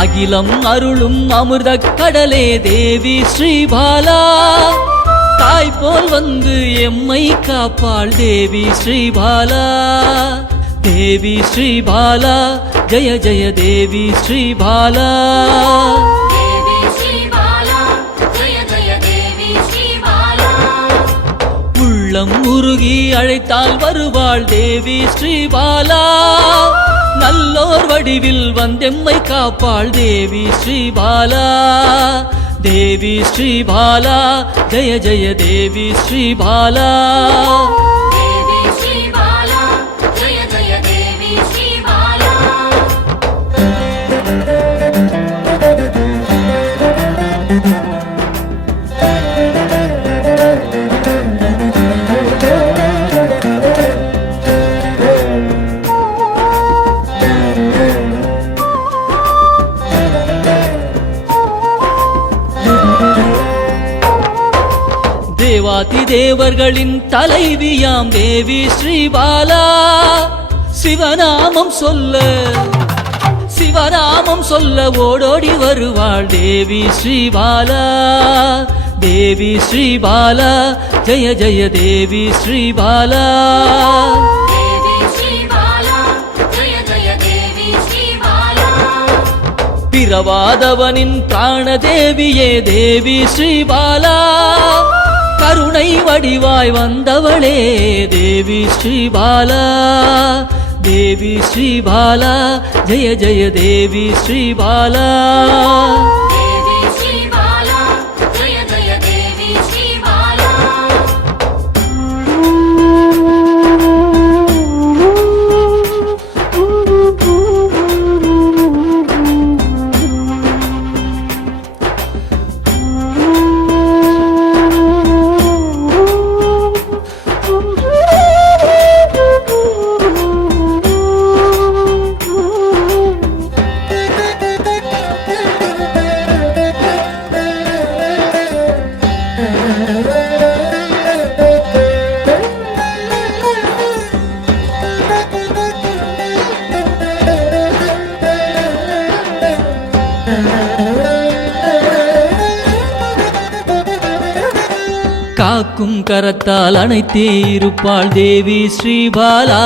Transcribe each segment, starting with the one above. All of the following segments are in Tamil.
அகிலம் அருளும் அமிர்த கடலே தேவி ஸ்ரீபாலா, தாய் போல் வந்து எம்மை காப்பாள் தேவி ஸ்ரீபாலா. தேவி ஸ்ரீபாலா ஜெய ஜெய தேவி ஸ்ரீபாலா. உள்ளம் உருகி அழைத்தால் வருவாள் தேவி ஸ்ரீபாலா. நல்லோர் வடிவில் வந்தெம்மை காப்பாள் தேவி ஸ்ரீபாலா. தேவி ஸ்ரீபாலா ஜெய ஜெய தேவி ஸ்ரீபாலா. தேவாதி தேவர்களின் தலைவியாம் தேவி ஸ்ரீபாலா. சிவநாமம் சொல்ல ஓடோடி வருவாள் தேவி ஸ்ரீபாலா. தேவி ஸ்ரீபாலா ஜெய ஜெய தேவி ஸ்ரீபாலா. பிறவாதவனின் பிராணதேவியே தேவி ஸ்ரீபாலா. கருணை வடிவாய் வந்தவளே தேவி ஸ்ரீபாலா. தேவி ஸ்ரீபாலா ஜெய ஜெய தேவி ஸ்ரீபாலா. காக்கும் கரத்தால் அணைத்தே இருப்பாள் தேவி ஸ்ரீபாலா.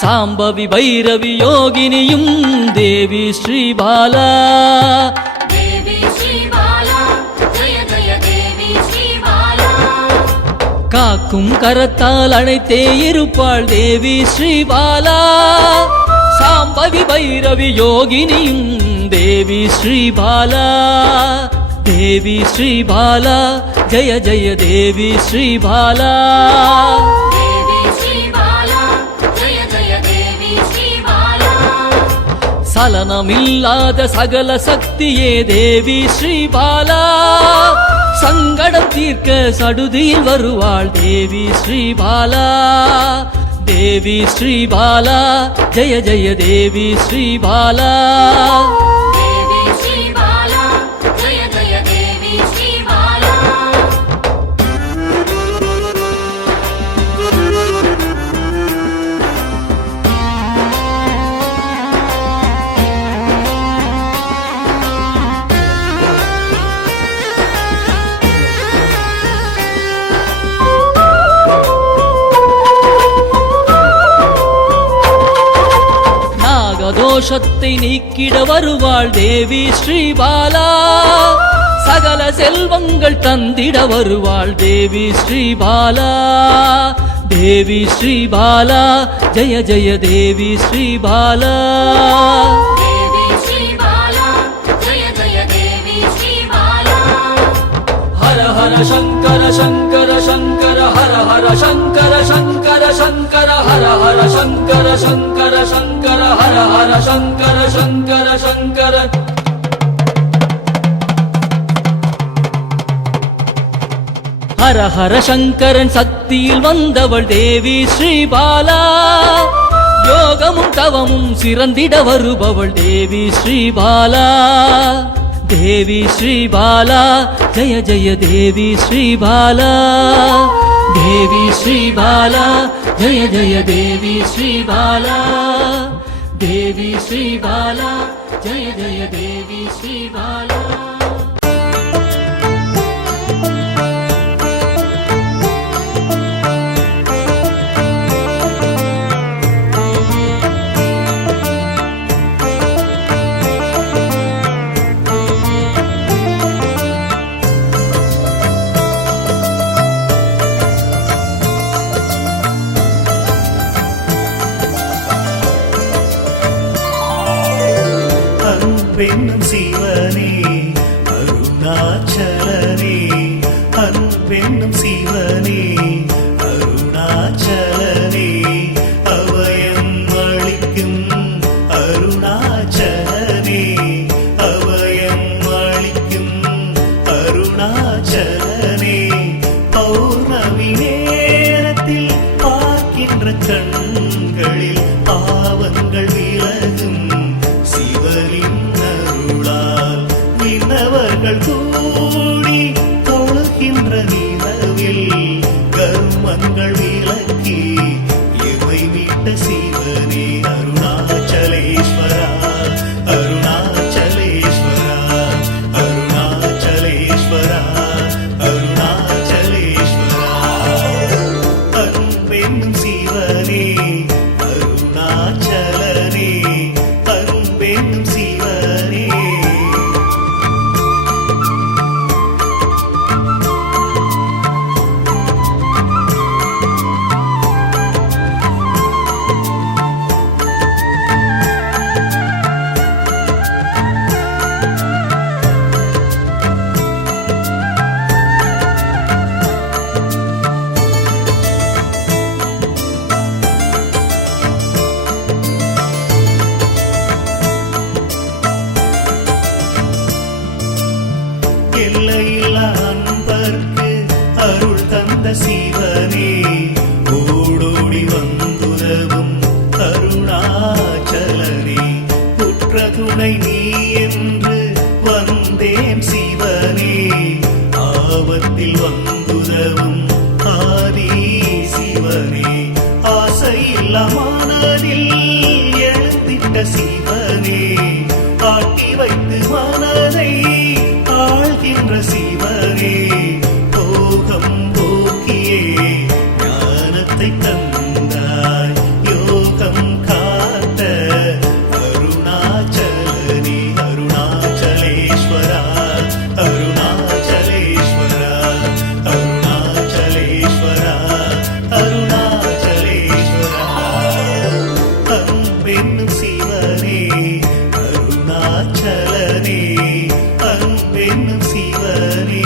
சாம்பவி பைரவி யோகினியும் தேவி ஸ்ரீபாலா. காக்கும் கரத்தால் அணைத்தே இருப்பாள் தேவி ஸ்ரீபாலா. சாம்பவி பைரவி யோகினியும் தேவி ஸ்ரீபாலா. தேவி ஸ்ரீபாலா ஜெய ஜெய தேவி ஸ்ரீபாலா. சலனமில்லாத சகல சக்தியே தேவி ஸ்ரீபாலா. சங்கடம் தீர்க்க சடுதியில் வருவாள் தேவி ஸ்ரீபாலா. தேவி ஸ்ரீபாலா ஜெய ஜெய தேவி ஸ்ரீபாலா. தோஷத்தை நீக்கிட வருவாள் தேவி ஸ்ரீபாலா. சகல செல்வங்கள் தந்திட வருவாள் தேவி ஸ்ரீபாலா. தேவி ஸ்ரீபாலா ஜெய ஜெய தேவி ஸ்ரீபாலா. ஹர ஹர சங்கர சங்கர சங்கர ஹர ஹர சங்கர சங்கர சங்கர ஹர ஹர சங்கர சங்கர சங்கர ஹர ஹர சங்கர சங்கர சங்கர. ஹர ஹர சங்கரன் சக்தியில் வந்தவள் தேவி ஸ்ரீபாலா, யோகமும் தவமும் சிறந்திட வருபவள் தேவி ஸ்ரீபாலா. தேவி ஸ்ரீபாலா ஜய ஜய தேவி ஸ்ரீபாலா, தேவி ஸ்ரீபாலா ஜய ஜய தேவி ஸ்ரீபாலா, தேவி ஸ்ரீபாலா ஜய ஜய தேவி ஸ்ரீபாலா. அன்பென்னும் சிவனே அருணாச்சலனே, அன்பென்னும் சிவனே அருணாச்சலனே, அபயம் அளிக்கும் அருணாச்சலனே, அபயம் அளிக்கும் அருணாச்சலனே. பௌர்ணமி நேரத்தில் பார்க்கின்ற கண்களில் பாவங்கள் விலகும் சிவனின் அருளால், விண்ணவர்கள் கூடி தொழுகின்ற நிலவில் கர்மங்கள் விலக்கி எவை விட்ட சிவனே அருணாச்சலேஸ்வரா, அருணாச்சலேஸ்வரா, அருணாச்சலேஸ்வரா, அருணாச்சலேஸ்வரா. அன்பென்னும் சிவனே அருணாச்சலனே, அன்பென்னும் சிவனே. எல்லையில்லா அன்பர்க்கு அருள் தந்த சிவனே, ஓடோடி வந்துதவும் அருணாச்சலனே, உற்ற துணை நீ என்று வந்தேன் சிவனே, ஆபத்தில் வந்துதவும் ஆதி சிவனே, ஆசையில்லா மனதில் எழுந்திட்ட சிவனே, ஆட்டி வைத்து மனதை ஆழ்கின்ற சிவனே, போகம் போக்கியே ஞானத்தை தந்தாய், யோகம் காத்த அருணாச்சலனே, அருணாச்சலேஸ்வரா, அருணாச்சலேஸ்வரா, அருணாச்சலேஸ்வரா, அருணாச்சலேஸ்வரா. அன்பென்னும் சிவனே அருணாச்சலனே, அன்பென்னும் சிவனே.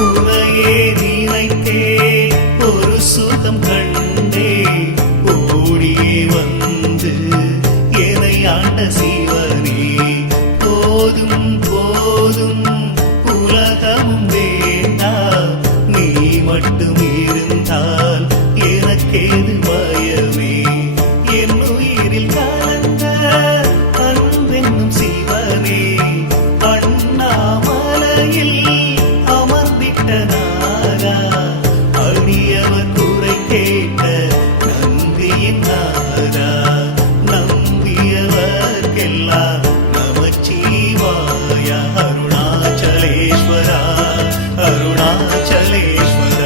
உன்னையே நினைத்தே ஒரு சுகம் கண்டே, ஓடியே வந்து என்னை ஆண்ட சிவனே, போதும் போதும் உலகமும் வேண்டாம், நீ மட்டும் இருந்தால் எனக்கேது பயமே, என் உயிரில் கலந்த அன்பென்னும் சிவனே, அண்ணாமலையில் அமர்ந்திட்ட நாதா, அடியவர் குறை கேட்ட நம்பியின் நாதா, நம்பியவர்க்கெல்லாம் நமச்சிவாய அருணாச்சலேஸ்வரா, அருணாச்சலேஸ்வரா.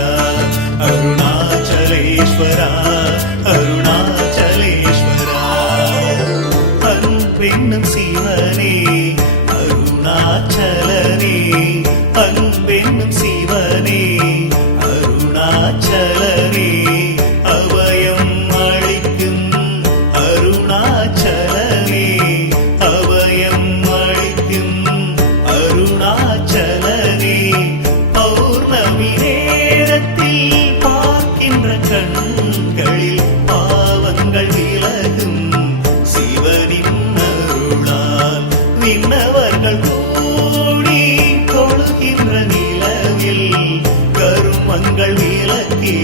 அருணாச்சலேஸ்வரா அருணாச்சலேஸ்வரா அன்பென்னும் சிவனே அருணாச்சலனே அன்பென்னும் சிவனே அருணாச்சலனே அபயம் அளிக்கும் அருணாச்சலனே அபயம் அளிக்கும் அருணாச்சலனே பௌர்ணமி நேரத்தில் பார்க்கின்ற கண்களில் பாவங்கள் விலகும் சிவனின் அருளால் விண்ணவர்கள் கூடி தொழுகின்ற நிலவில் கருமங்கள் விலக்கி